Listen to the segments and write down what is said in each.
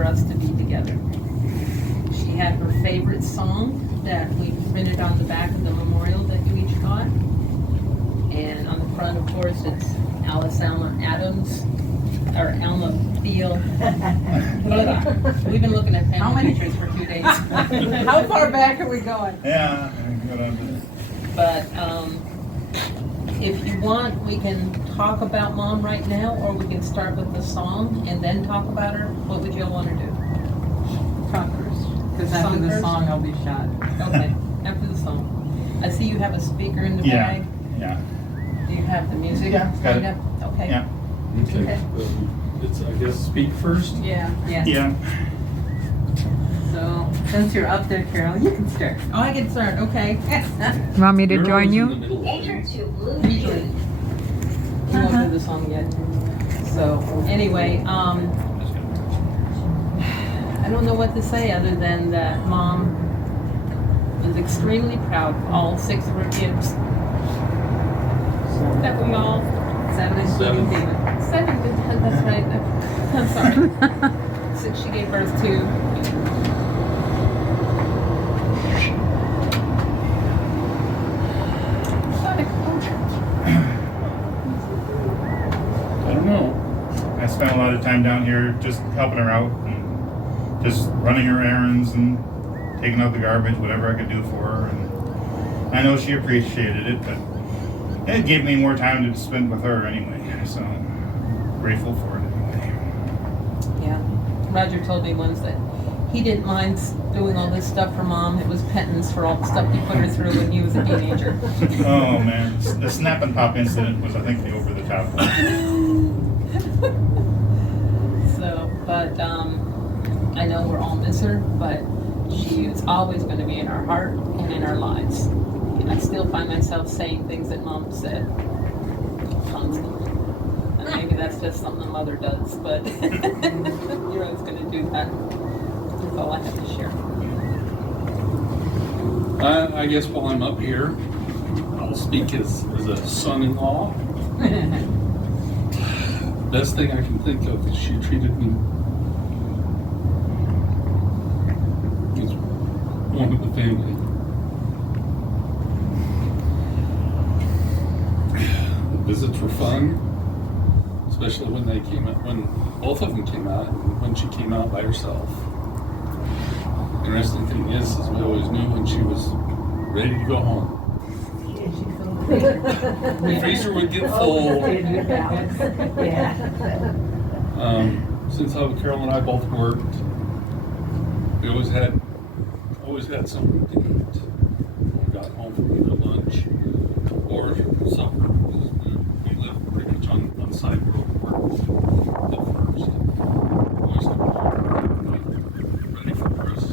for us to be together. She had her favorite song that we printed on the back of the memorial that you each got. And on the front, of course, it's Alma Adams, or Alma Biel. We've been looking at family pictures for 2 days. How far back are we going? Yeah. But if you want, we can talk about Mom right now, or we can start with the song and then talk about her. What would you all want to do? Talk first. Because after Song the first? song, I'll be shot. Okay, after the song. I see you have a speaker in the bag. Yeah. Do you have the music? Yeah, got it. lined up? Okay. Yeah. Okay. It's, I guess, speak first. Yeah. Yeah. So, since you're up there, Carol, you can start. Oh, I can start. Okay. Want me to You're join always in you? the middle of it. Usually. We won't do the song yet. So, anyway, I don't know what to say other than that Mom was extremely proud of all 6 of her kids. That we all, 7 including David. 7, that's right. I'm sorry. Since she gave birth to. I don't know. I spent a lot of time down here just helping her out and just running her errands and taking out the garbage, whatever I could do for her. And I know she appreciated it, but it gave me more time to spend with her anyway. So I'm grateful for it anyway. Yeah. Roger told me once that he didn't mind doing all this stuff for Mom. It was penance for all the stuff he put her through when he was a teenager. Oh man, the snap and pop incident was, I think, the over the top one. So, but I know we'll all miss her, but she is always going to be in our heart and in our lives. And I still find myself saying things that Mom said constantly. And maybe that's just something a mother does, but you're always going to do that. That's all I have to share. I guess while I'm up here, I'll speak as a son-in-law. Best thing I can think of is she treated me as one of the family. The visits were fun, especially when they came out, when both of them came out, and when she came out by herself. Interesting thing is we always knew when she was ready to go home. The freezer would get full. Since Carol and I both worked, we always had something to eat when we got home from either lunch or supper. We lived pretty much on the side where we worked at first. We always had ready for us.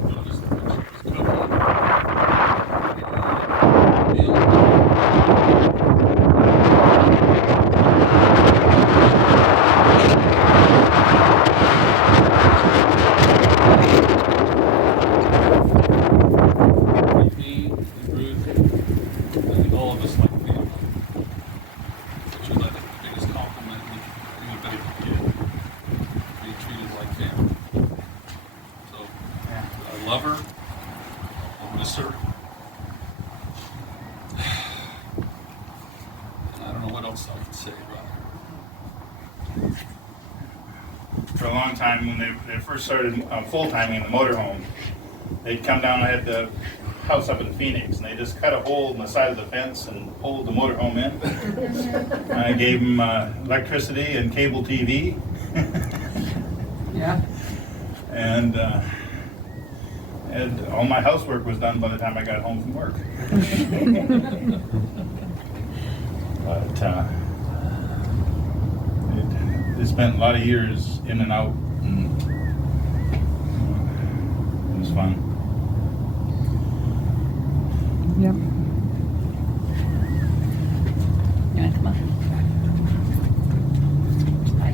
Noticed when she was cooking. Love her. I'll miss her. I don't know what else I can say about her. For a long time, when they first started full-timing in the motorhome, they'd come down. I had the house up in Phoenix, and they just cut a hole in the side of the fence and pulled the motorhome in. I gave them electricity and cable TV. Yeah. And all my housework was done by the time I got home from work. But they spent a lot of years in and out, and it was fun. Yep. You want to come up? Hi.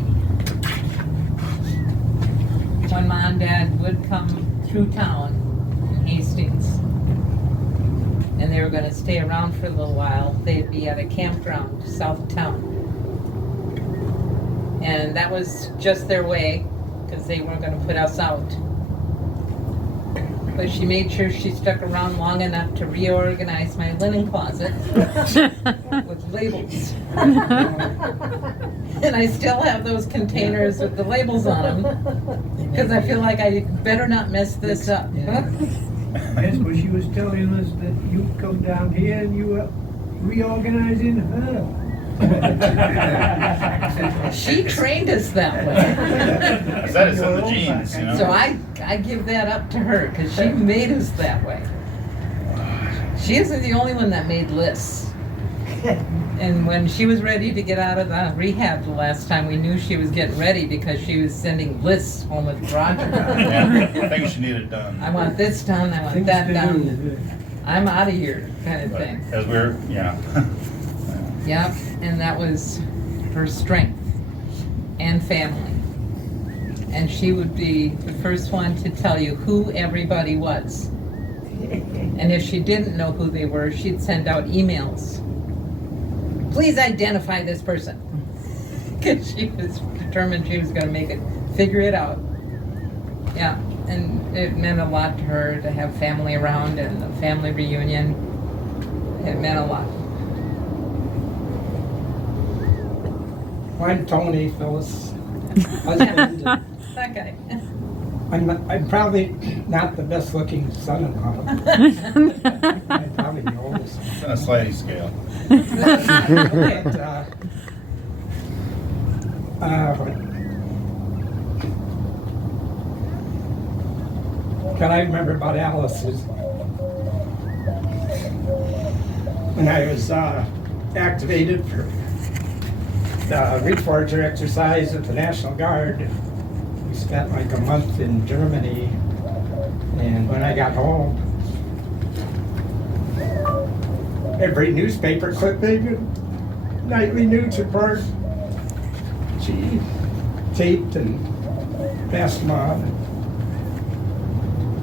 When Mom and Dad would come through town in Hastings, and they were going to stay around for a little while, they'd be at a campground south of town. And that was just their way, because they weren't gonna put us out. But she made sure she stuck around long enough to reorganize my linen closet with labels. And I still have those containers with the labels on them, because I feel like I better not mess this up. Yes, but she was telling us that you come down here and you were reorganizing her. She trained us that way. That is in the genes, you know. So I give that up to her, because she made us that way. She isn't the only one that made lists. And when she was ready to get out of the rehab the last time, we knew she was getting ready because she was sending lists home with Roger. Yeah, I think she needed it done. I want this done, I want that done. I'm out of here, kind of But thing. as we're, yeah. Yep, and that was her strength and family. And she would be the first one to tell you who everybody was. And if she didn't know who they were, she'd send out emails. Please identify this person. Because she was determined she was going to make it, figure it out. Yeah, and it meant a lot to her to have family around and a family reunion. It meant a lot. I'm Tony, Phyllis' husband. That guy. I'm probably not the best looking son-in-law. I'm probably the oldest. It's on a sliding scale. But, what I remember about Alice is when I was activated for the Reforger exercise at the National Guard. We spent like a month in Germany, and when I got home, every newspaper clipping, nightly news report, she taped and passed them on.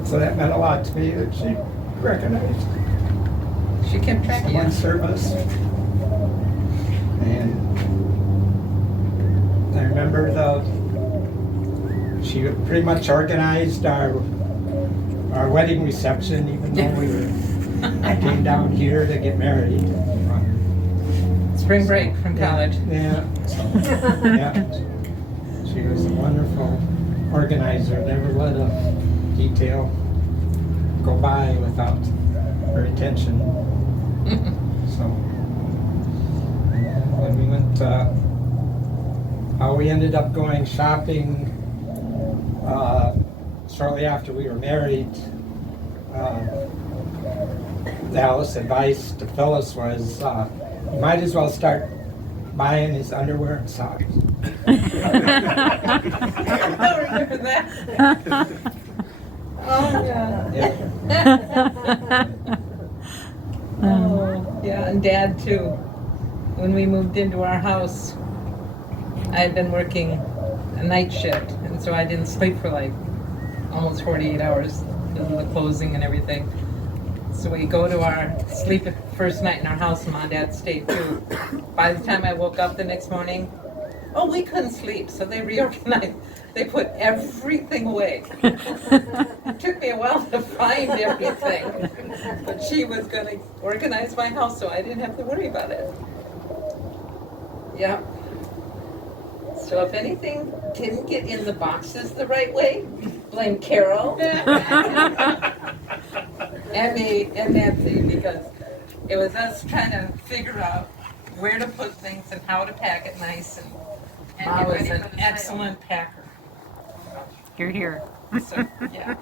So that meant a lot to me that she recognized She kept track of you. someone's service. And I remember she pretty much organized our wedding reception, even though I came down here to get married. Spring break from college. Yeah. Yeah. She was a wonderful organizer, never let a detail go by without her attention. So when we went, how we ended up going shopping shortly after we were married, Alice's advice to Phyllis was, you might as well start buying his underwear and socks. I remember that. Oh, yeah. Yeah. Oh, yeah, and Dad too. When we moved into our house, I had been working a night shift, and so I didn't sleep for like almost 48 hours because of the closing and everything. So we go to our sleep first night in our house, and Mom and Dad stayed too. By the time I woke up the next morning, oh, we couldn't sleep, so they reorganized. They put everything away. It took me a while to find everything, but she was going to organize my house so I didn't have to worry about it. Yeah. So if anything didn't get in the boxes the right way, blame Carol and me and Nancy, because it was us trying to figure out where to put things and how to pack it nice, and I was an excellent packer. You're here. So, yeah.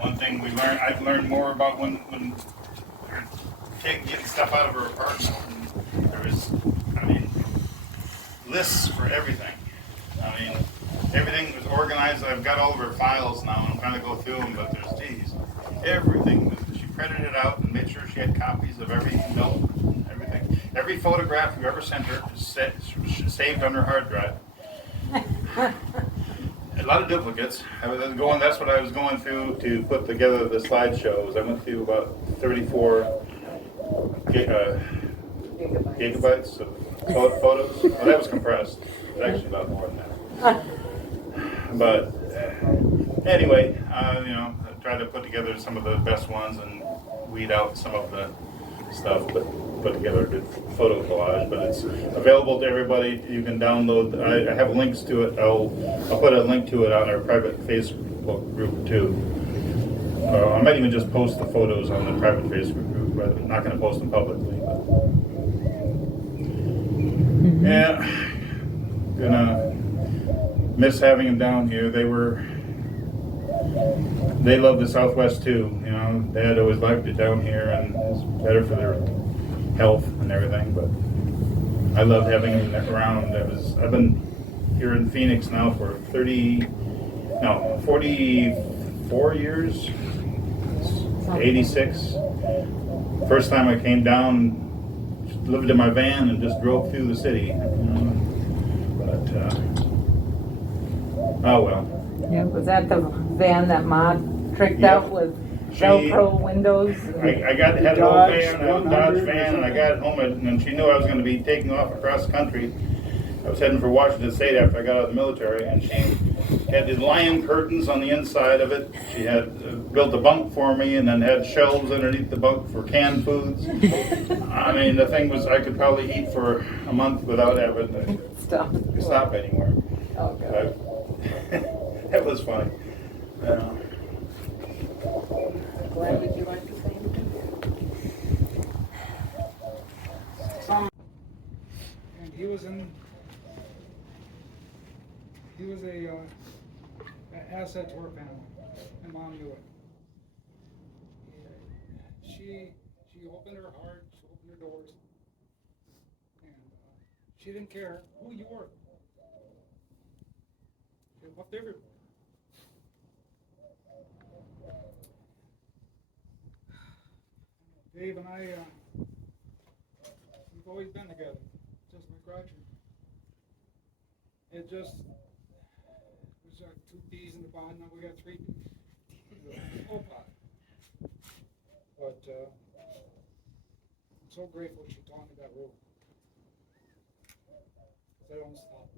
One thing I've learned more about when getting stuff out of her apartment. There is, lists for everything. Everything was organized. I've got all of her files now, and I'm trying to go through them, but everything. She printed it out and made sure she had copies of every note, everything. Every photograph you ever sent her is saved on her hard drive. A lot of duplicates. That's what I was going through to put together the slideshows. I went through about 34 gigabytes of Photos? Well, that was compressed. It's actually about more than that. But anyway, you know, I tried to put together some of the best ones and weed out some of the stuff, but put together a good photo collage. But it's available to everybody. You can download. I have links to it. I'll put a link to it on our private Facebook group too. I might even just post the photos on the private Facebook group. But I'm not going to post them publicly. But yeah, gonna miss having them down here. They love the Southwest too. You know, Dad always liked it down here, and it's better for their health and everything. But I love having them around. I've been here in Phoenix now for 44 years. 86. First time I came down, lived in my van and just drove through the city. You know? But oh well. Yeah, was that the van that Ma tricked Yep. out with Velcro windows? I had an old van, a Dodge van, and I got it home, and she knew I was going to be taking off across the country. I was heading for Washington State after I got out of the military, and she had the lion curtains on the inside of it. She had built a bunk for me, and then had shelves underneath the bunk for canned foods. I mean, the thing was, I could probably eat for a month without having to stop anywhere. Oh, God. That was funny. Glenn, would you like to say anything? And he was a asset to our family, and Mom knew it. She opened her heart, she opened her doors, and she didn't care who you were. She loved everybody. Dave and I, we've always been together, just like Roger. It just was 2 peas in the pod, now we got 3 peas. Whole pot. But I'm so grateful she taught me that rule. Because I don't stop.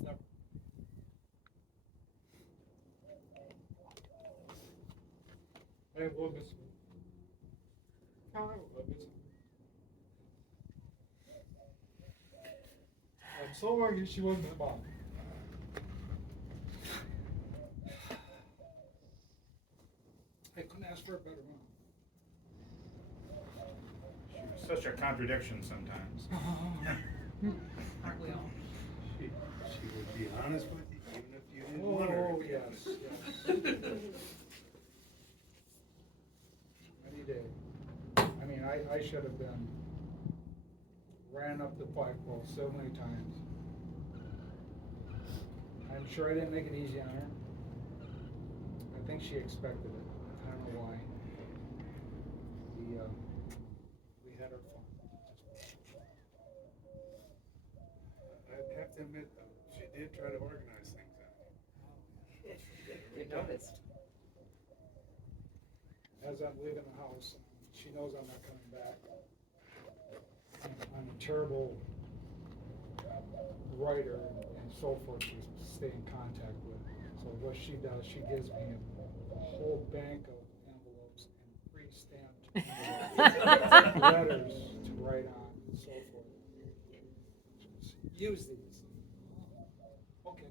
Never. I will miss her. I will miss her. I'm so lucky she wasn't my mom. I couldn't ask for a better mom. She was such a contradiction sometimes. Aren't we all? She would be honest with you, even if you didn't want her. Oh, yes, yes. Any day. I mean, I should have been ran up the flagpole so many times. I'm sure I didn't make it easy on her. I think she expected it. I don't know why. We had our fun. I'd have to admit, though, she did try to organize things out. We noticed. As I'm leaving the house, she knows I'm not coming back. I'm a terrible writer and so forth to stay in contact with. So what she does, she gives me a whole bank of envelopes and pre-stamped letters to write on and so forth. Use these. Okay.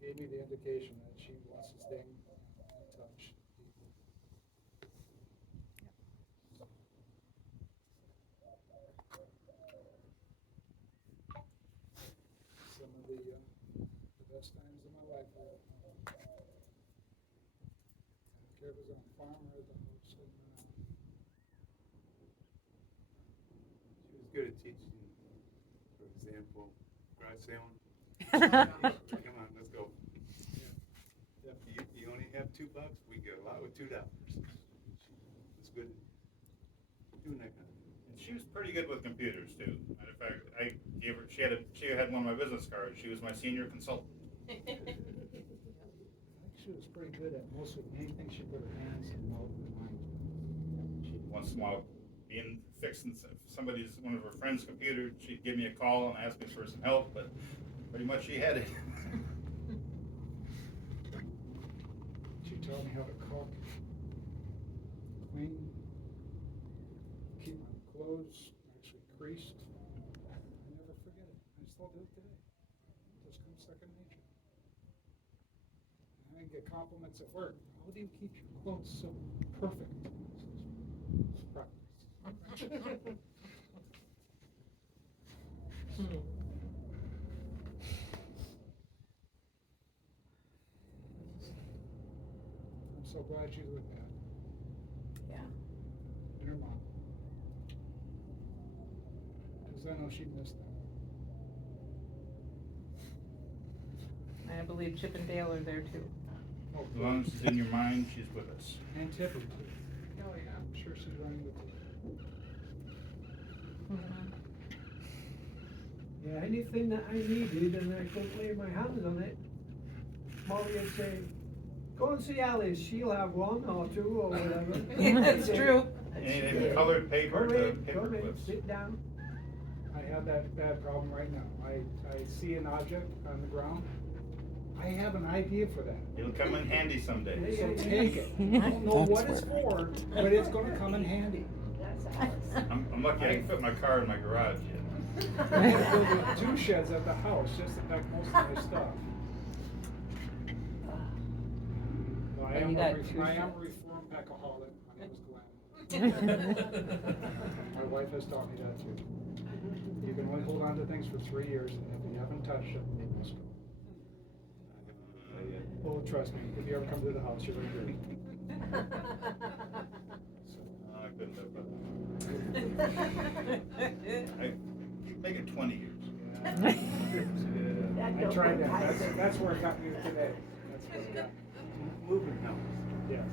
Gave me the indication that she wants to stay in touch. Some of the best times of my life were, I don't care if it was on a farm or at the house. She was good at teaching, for example, garage sailing. Come on, let's go. You only have $2, we get a lot with $2. She was good at doing that kind of thing. And she was pretty good with computers too. Matter of fact, I gave her. She had one of my business cards. She was my senior consultant. I think she was pretty good at most of anything she put her hands and mouth and mind to. Once in a while, being fixing one of her friend's computer. She'd give me a call and ask me for some help, but pretty much she had it. She taught me how to cook, clean, keep my clothes actually creased. I never forget it. I still do it today. It just comes second nature. And I get compliments at work. How do you keep your clothes so perfect? It's practice. I'm so glad she's with Dad. Yeah. And her mom. Because I know she missed them. I believe Chip and Dale are there too. Oh, As long as it's in your mind, she's with us. and Tippy too. Oh, yeah. I'm sure she's running with it. Yeah, anything that I needed and I could lay my hands on it, Molly would say, go and see Alice, she'll have one or two or whatever. Yeah, that's true. Anything colored paper, Come the in, paper come in, clips. sit down. I have that bad problem right now. I see an object on the ground. I have an idea for that. It'll come in handy someday. So take it. I don't know what it's for, but it's gonna come in handy. I'm lucky I can fit my car in my garage yet. I have to build 2 sheds at the house just to pack most of my stuff. No, I And am you a got re- 2 I am a sheds. reformed packaholic. My name is Glenn. My wife has taught me that too. You can only hold on to things for 3 years, and if you haven't touched it, they must go. Oh, trust me, if you ever come to the house, you're gonna do it. I couldn't live with that. I make it 20 years. I tried that. That's where it got me today. That's where it got me. Movement helps. Yes.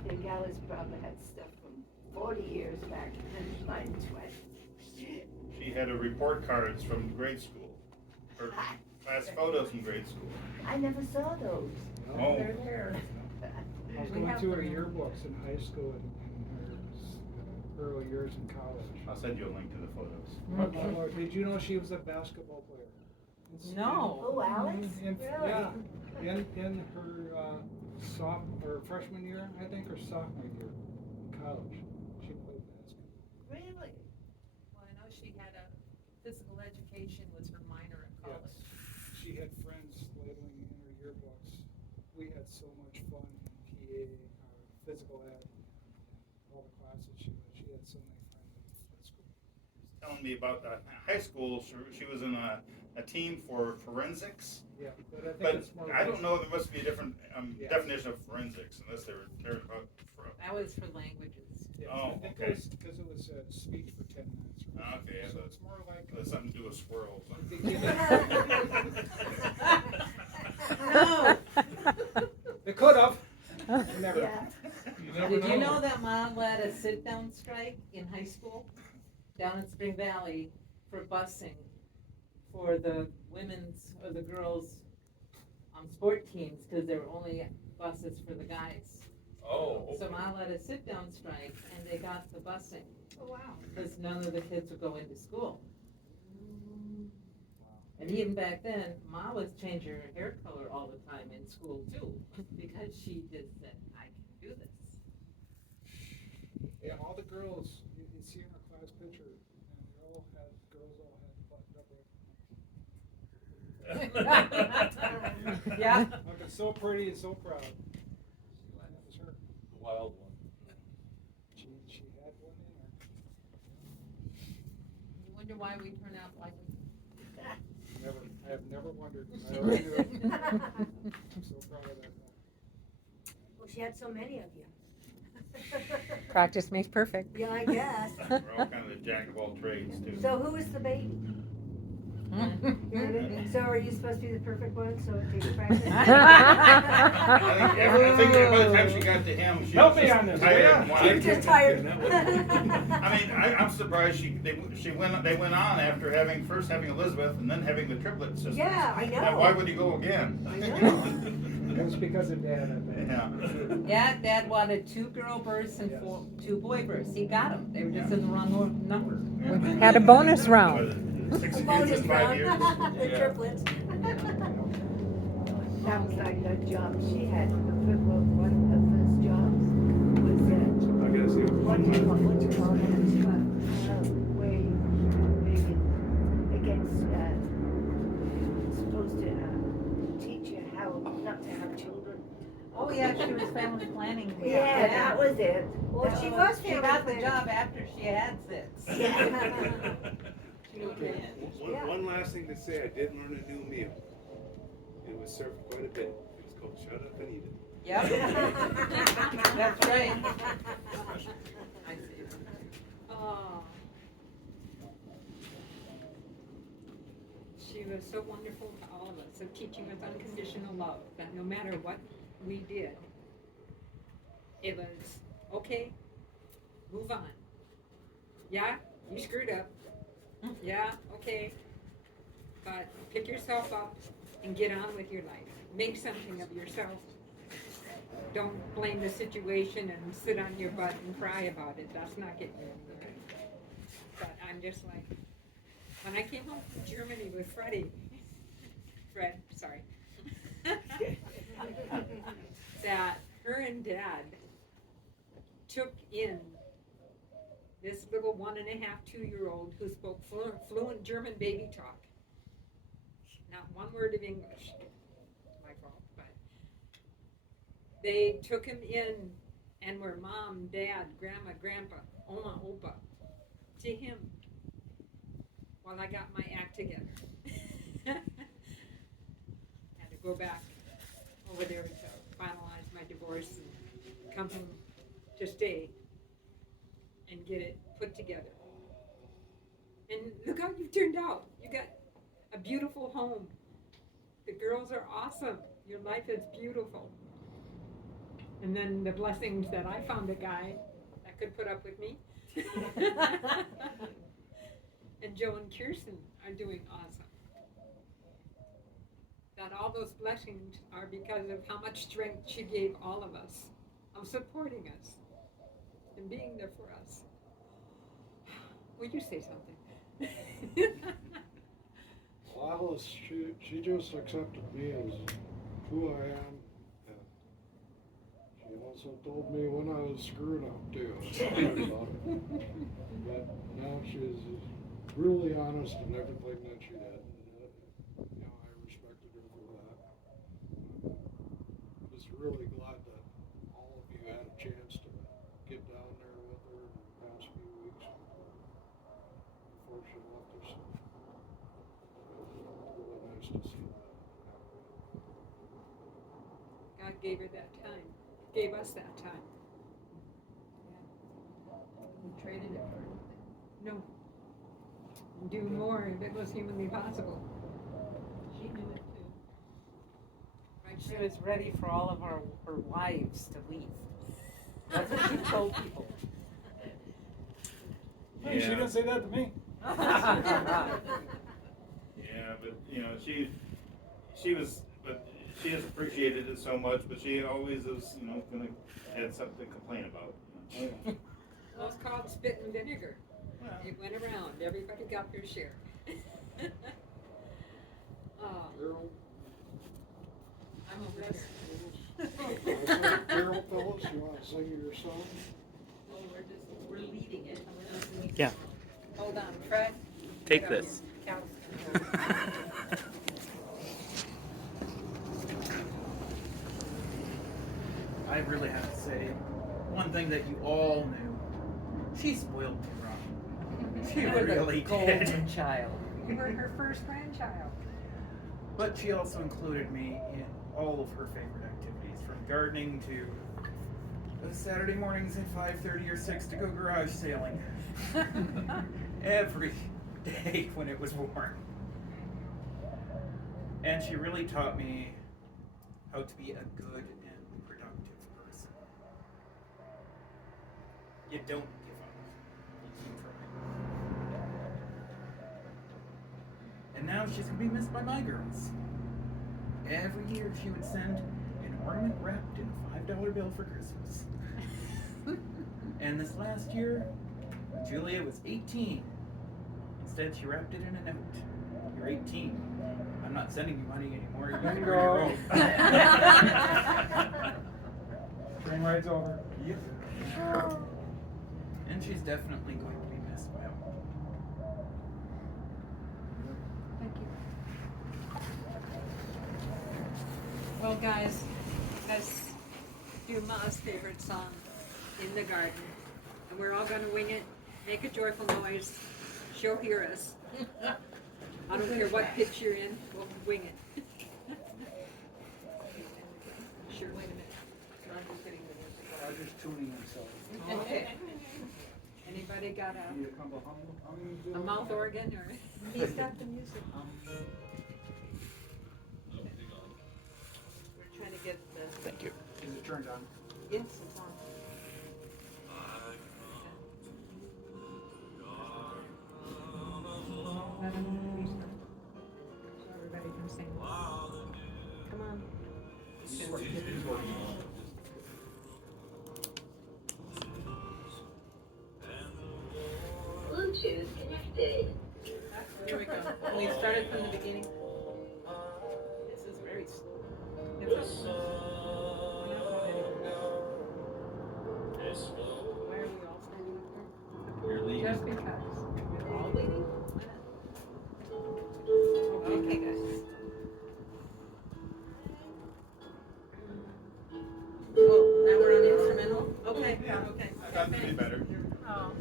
I think Alice probably had stuff from 40 years back and mine 20. She had a report cards from grade school, or class photos from grade school. I never saw those. Oh. They're there. I was going through her yearbooks in high school and her early years in college. I'll send you a link to the photos. But did you know she was a basketball player? No. Oh, Alex? Really? Yeah, in her freshman year, I think, or sophomore year in college, she played basketball. Really? Well, I know she had a physical education was her minor in college. Yes. She had friends labeling in her yearbooks. We had so much fun in PA, physical ed, and all the classes she was. She had so many friends at school. Telling me about high school, she was in a team for forensics. Yeah, but I think But it's more. I don't know, there must be a different Yeah. definition of forensics, unless they were caring about. That was for languages. Yeah, Oh, I think okay. because it was speech for 10 minutes. Or Okay, yeah, so but- it's more like. It has something to do with squirrels. No. They could have. Never. Yeah. You never Did you know that Mom led a sit-down strike in high school down in Spring Valley for busing for the women's or the girls' sport teams because there were only buses for the guys. Oh. So Mom led a sit-down strike and they got the busing Oh, wow. because none of the kids would go into school. And even back then, Ma was changing her hair color all the time in school too, because she just said, I can do this. Yeah, all the girls, you see in our class picture, and girls all had buttoned up. Yeah. Looking so pretty and so proud. That was her. The wild one. She had one in her. You wonder why we turn out like we I have never wondered. I already knew it. I'm so proud of that. Well, she had so many of you. Practice makes perfect. Yeah, I guess. We're all kind of the jack of all trades, too. So who is the baby? So are you supposed to be the perfect one, so it takes practice? I think that by the time she got to him, she Help was me just on this, tired will and ya? wanted She's to- just tired. I mean, I'm surprised they went on after first having Elizabeth and then having the triplet system. Yeah, I know. Now, why would you go again? I know. It was because of Dad, I think. Yeah. Yeah, Dad wanted 2 girl births and 2 boy births. He got them. They were just in the wrong number. Had a bonus round. 6 kids Bonus in 5 round, years. the triplets. That was like a job she had. One of those jobs was I gotta see what do you call it? Where you supposed to teach you how not to have children. Oh yeah, she was family planning. Yeah, that was it. Well, she was She family got the planning. job after she had 6. Yeah. One last thing to say, I did learn a new meal. It was served quite a bit. It was called Shut Up and Eat It. Yep. That's right. I see. Oh. She was so wonderful to all of us, of teaching us unconditional love, that no matter what we did, it was, okay, move on. Yeah, you screwed up. Yeah, okay. But pick yourself up and get on with your life. Make something of yourself. Don't blame the situation and sit on your butt and cry about it. That's not getting you anywhere. But I'm just like, when I came home from Germany with Fred, sorry, that her and Dad took in this little 1.5, 2-year-old who spoke fluent German baby talk. Not one word of English. My fault, but they took him in and were mom, dad, grandma, grandpa, oma, opa to him while I got my act together. Had to go back over there to finalize my divorce and come home to stay and get it put together. And look how you turned out. You got a beautiful home. The girls are awesome. Your life is beautiful. And then the blessings that I found a guy that could put up with me. And Joe and Kirsten are doing awesome. That all those blessings are because of how much strength she gave all of us, of supporting us and being there for us. Will you say something? Alice, she just accepted me as who I am. She also told me when I was screwing up too. About it. But now she's really honest in everything that she did. And, I respected her for that. Just really glad that all of you had a chance to get down there with her in the past few weeks before she left us. Really nice to see that. God gave her that time, gave us that time. We traded it for anything. No. Do more if it was humanly possible. She knew it too. Right? She was ready for all of her wives to leave. That's what she told people. Hey, she Yeah. didn't say that to me. Yeah, but she was, but she has appreciated it so much, but she always is, gonna had something to complain about. Well, it's called spit and vinegar. It went around. Everybody got their share. Oh, Carol, I'm over here. Carol Phillips, you want to sing your song? Oh, we're leading it. We're not singing. Yeah. Hold on, Fred. Take this. I really have to say, one thing that you all knew, she spoiled me rotten. She You were really the did. golden child. you were her first grandchild. But she also included me in all of her favorite activities, from gardening to Saturday mornings at 5:30 or 6 to go garage sailing. Every day when it was warm. And she really taught me how to be a good and productive person. You don't give up. You keep trying. And now she's gonna be missed by my girls. Every year she would send an ornament wrapped in a $5 bill for Christmas. And this last year, Julia was 18. Instead, she wrapped it in a note. You're 18. I'm not sending you money anymore. You can earn your own. Train ride's over. Yep. And she's definitely going to be missed by all. Thank you. Well, guys, Let's do Ma's favorite song, In the Garden. And we're all gonna wing it, make a joyful noise. She'll hear us. I don't care what pitch you're in, we'll wing it. Sure. Wait a minute. Roger's getting the music. Roger's tuning himself. Okay. Anybody got Need a couple a mouth organ or? He's got the music. we're trying to get the. Thank you. Is it turned on? Yes, it's on. So everybody can sing. Come on. Bluetooth connected. Here we go. We started from the beginning. This is very Why are we all standing up there? You're leaving. Just because. We're all leaving? Okay, guys. Oh, now we're on the instrumental? Okay, okay. I thought it'd be better. Oh.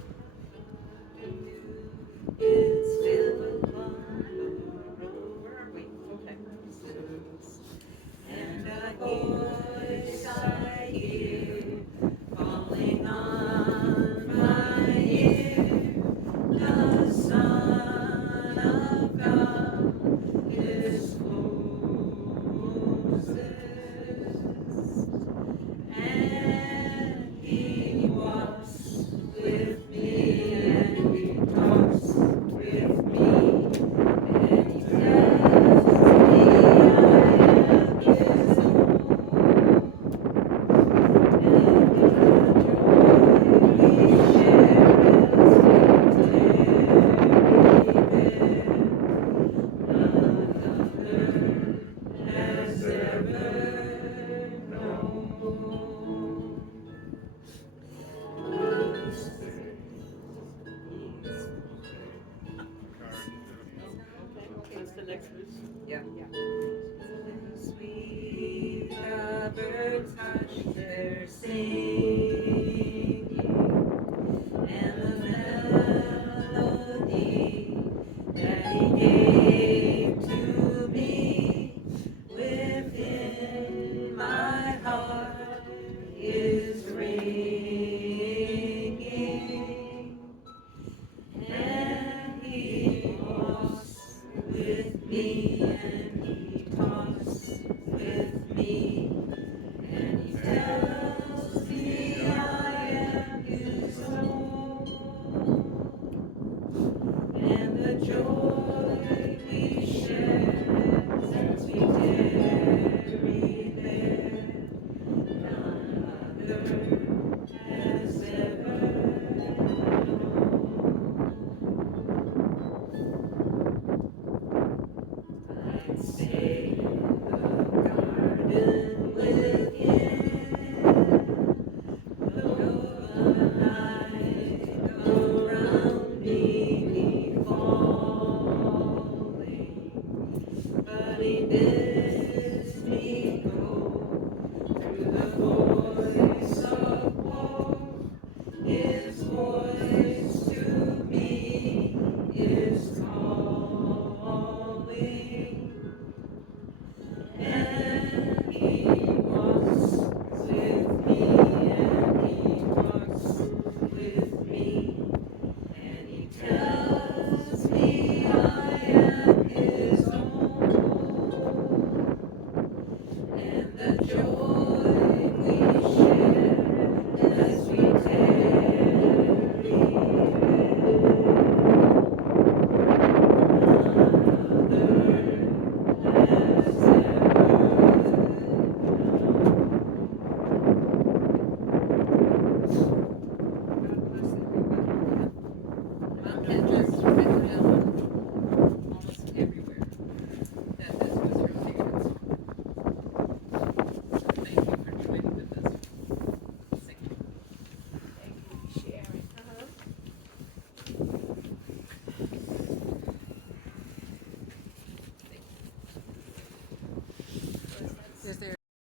Where are we? Okay. And a voice I hear calling on my ear, the Son of God discloses, and He walks with me, and He talks with me, and He tells me I am His own. What's the next verse? Yeah. Sweet the birds hush their singing, and the melody that He gave to me within my heart is ringing, and He walks with me, and He talks with me, and He tells me I am His own, and the joy we share as we tarry there, none other